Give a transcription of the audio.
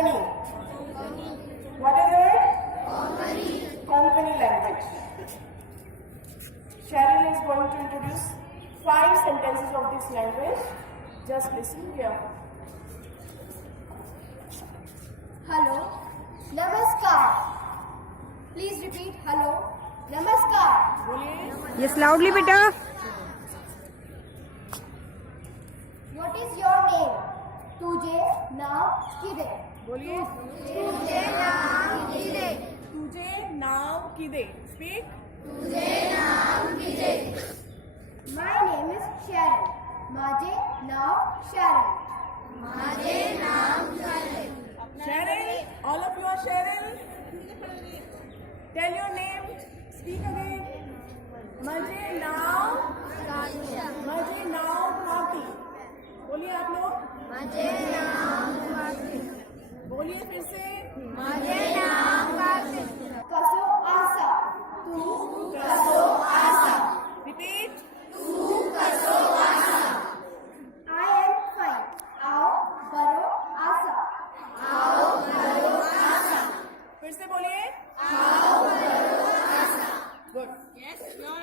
Konkani. What is it? Konkani. Konkani language. Cheryl is going to introduce 5 sentences of this language. Just listen carefully. Hello. Namaskar. Please repeat. Hello. Namaskar. Yes, loudly, beta. What is your name? तुझे नाम किदे? बोलिए. तुझे नाम किदे? तुझे नाम किदे? Speak. तुझे नाम किदे? My name is Sharon. माझे नाव Sharon. माझे नाम Sharon. Cheryl, all of you are Cheryl. Tell your name. Speak again. मुझे नाम भारती. बोलिए आप लोग. माझे नाम भारती. बोलिए फिर से. माझे नाम भारती. कसो आसा? तू कसो आसा? Repeat. तू कसो आसा? I am fine. आओ बरो आसा. आओ बरो आसा. फिर से बोलिए. आओ बरो आसा. Good. Yes, your